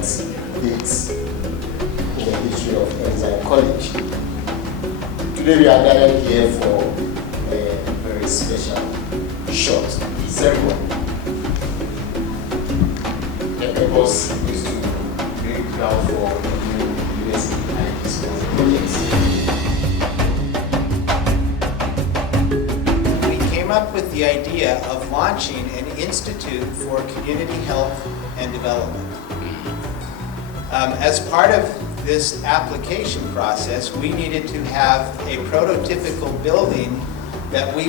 marked dates in the history of Ensign College. Today we are gathered here for a very special short ceremony. The purpose is to break ground for a new USAID project. We came up with the idea of launching an institute for community health and development. As part of this application process, we needed to have a prototypical building that we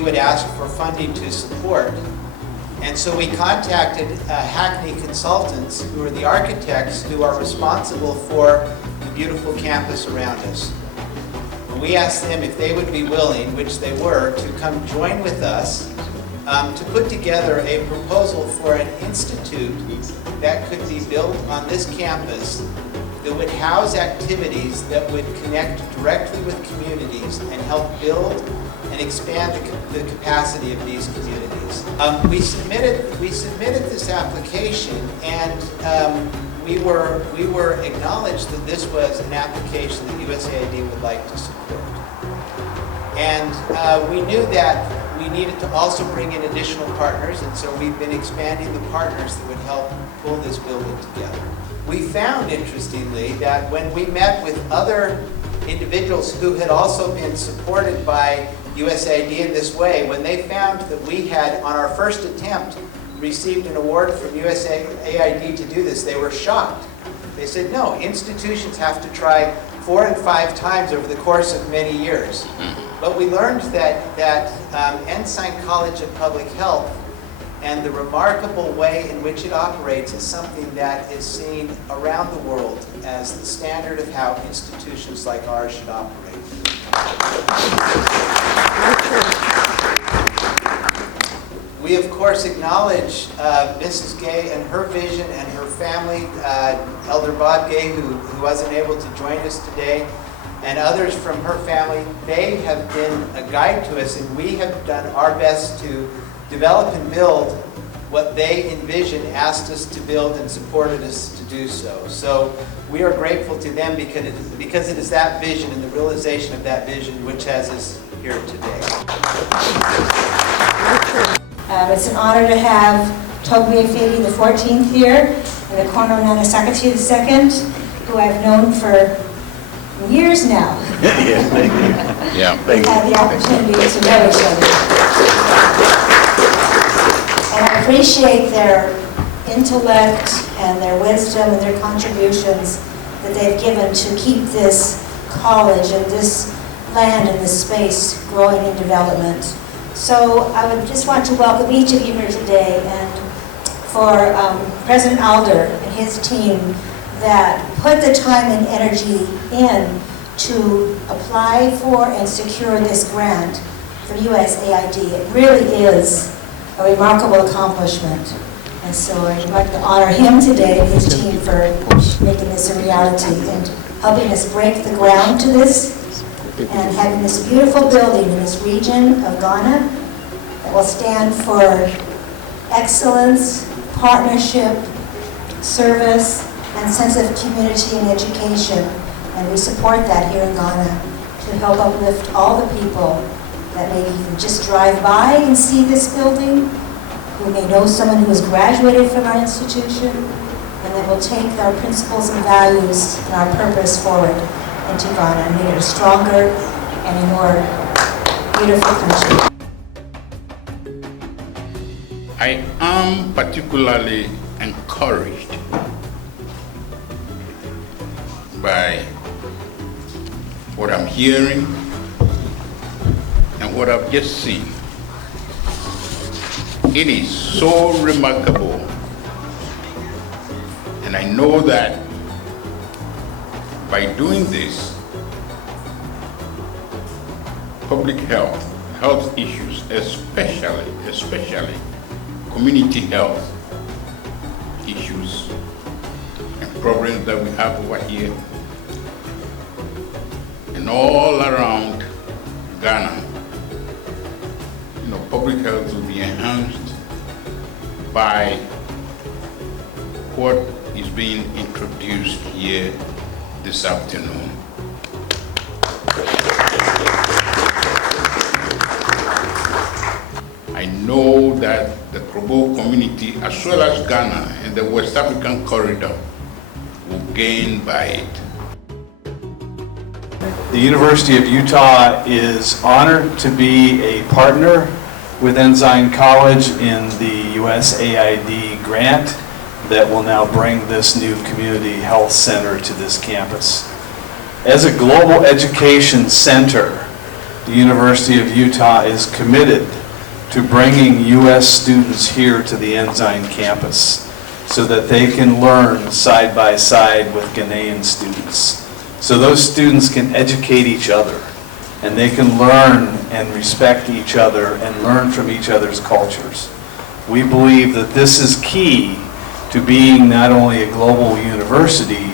would ask for funding to support. And so we contacted Hackney Consultants, who are the architects who are responsible for the beautiful campus around us. And we asked them if they would be willing, which they were, to come join with us to put together a proposal for an institute that could be built on this campus that would house activities that would connect directly with communities and help build and expand the capacity of these communities. We submitted this application, and we were acknowledged that this was an application that USAID would like to support. And we knew that we needed to also bring in additional partners, and so we've been expanding the partners that would help pull this building together. We found, interestingly, that when we met with other individuals who had also been supported by USAID in this way, when they found that we had, on our first attempt, received an award from USAID to do this, they were shocked. They said, no, institutions have to try 4 and 5 times over the course of many years. But we learned that Ensign College of Public Health and the remarkable way in which it operates is something that is seen around the world as the standard of how institutions like ours should operate. We, of course, acknowledge Mrs. Gay and her vision and her family, Elder Bob Gay, who wasn't able to join us today, and others from her family. They have been a guide to us, and we have done our best to develop and build what they envisioned, asked us to build, and supported us to do so. So we are grateful to them because it is that vision and the realization of that vision which has us here today. It's an honor to have Togbe Fedi the 14th here, and the Corno Nanasakati II, who I've known for years now. Yes, thank you. Yeah, thank you. We've had the opportunity to know each other. And I appreciate their intellect and their wisdom and their contributions that they've given to keep this college and this land and this space growing in development. So I would just want to welcome each of you here today, and for President Alder and his team that put the time and energy in to apply for and secure this grant from USAID. It really is a remarkable accomplishment. And so I'd like to honor him today and his team for making this a reality and helping us break the ground to this and having this beautiful building in this region of Ghana that will stand for excellence, partnership, service, and sense of community and education. And we support that here in Ghana to help uplift all the people that maybe even just drive by and see this building, who may know someone who has graduated from our institution, and that will take our principles and values and our purpose forward into Ghana and make it a stronger and a more beautiful country. I am particularly encouraged by what I'm hearing and what I've just seen. It is so remarkable, and I know that by doing this, public health issues, especially community health issues and problems that we have over here and all around Ghana, public health will be enhanced by what is being introduced here this afternoon. I know that the Krobo community, as well as Ghana and the West African corridor, will gain by it. The University of Utah is honored to be a partner with Ensign College in the USAID grant that will now bring this new community health center to this campus. As a global education center, the University of Utah is committed to bringing U.S. students here to the Ensign campus so that they can learn side by side with Ghanaian students. So those students can educate each other and they can learn and respect each other and learn from each other's cultures. We believe that this is key to being not only a global university,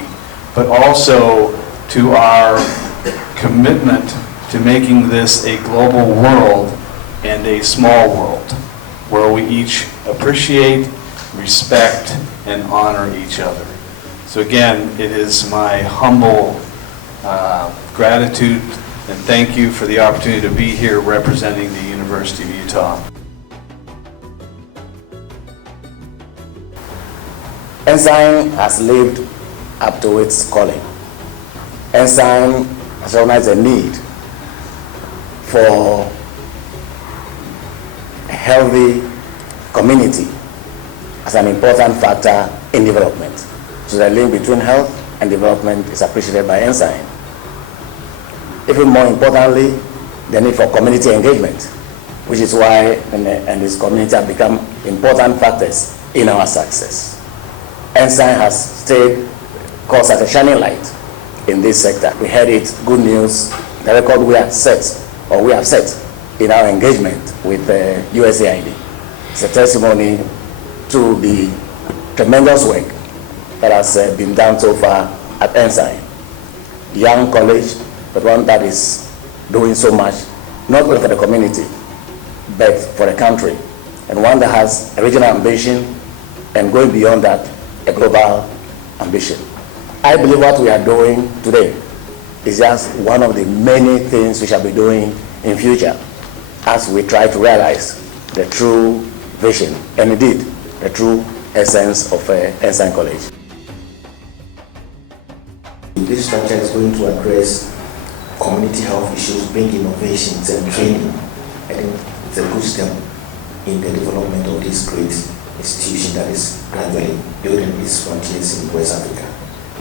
but also to our commitment to making this a global world and a small world, where we each appreciate, respect, and honor each other. So again, it is my humble gratitude and thank you for the opportunity to be here representing the University of Utah. Ensign has lived up to its calling. Ensign has recognized the need for a healthy community as an important factor in development. So the link between health and development is appreciated by Ensign. Even more importantly, the need for community engagement, which is why and this community have become important factors in our success. Ensign has stayed course as a shining light in this sector. We heard it, good news, the record we have set in our engagement with USAID. It's a testimony to the tremendous work that has been done so far at Ensign. Young college, but one that is doing so much, not only for the community, but for the country, and one that has a regional ambition and going beyond that, a global ambition. I believe what we are doing today is just one of the many things we shall be doing in future as we try to realize the true vision and indeed the true essence of Ensign College. This structure is going to address community health issues, bring innovations and training. I think it's a good step in the development of this great institution that is gradually building its frontiers in West Africa.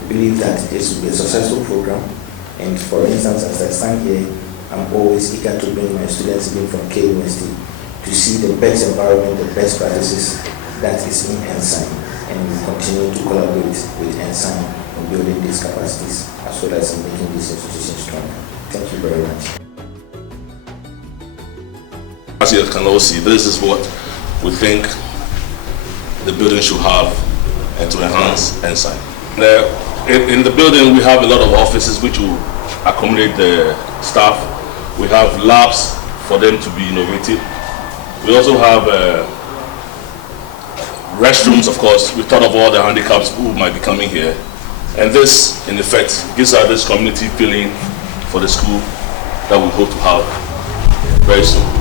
We believe that this will be a successful program, and for instance, as I stand here, I'm always eager to bring my students in from KUST to see the best environment, the best practices that is in Ensign, and we continue to collaborate with Ensign in building these capacities as well as in making this institution stronger. Thank you very much. As you can all see, this is what we think the building should have and to enhance Ensign. In the building we have a lot of offices which will accommodate the staff. We have labs for them to be innovative. We also have restrooms, of course. We thought of all the handicaps who might be coming here. And this, in effect, gives us this community feeling for the school that we hope to have very soon.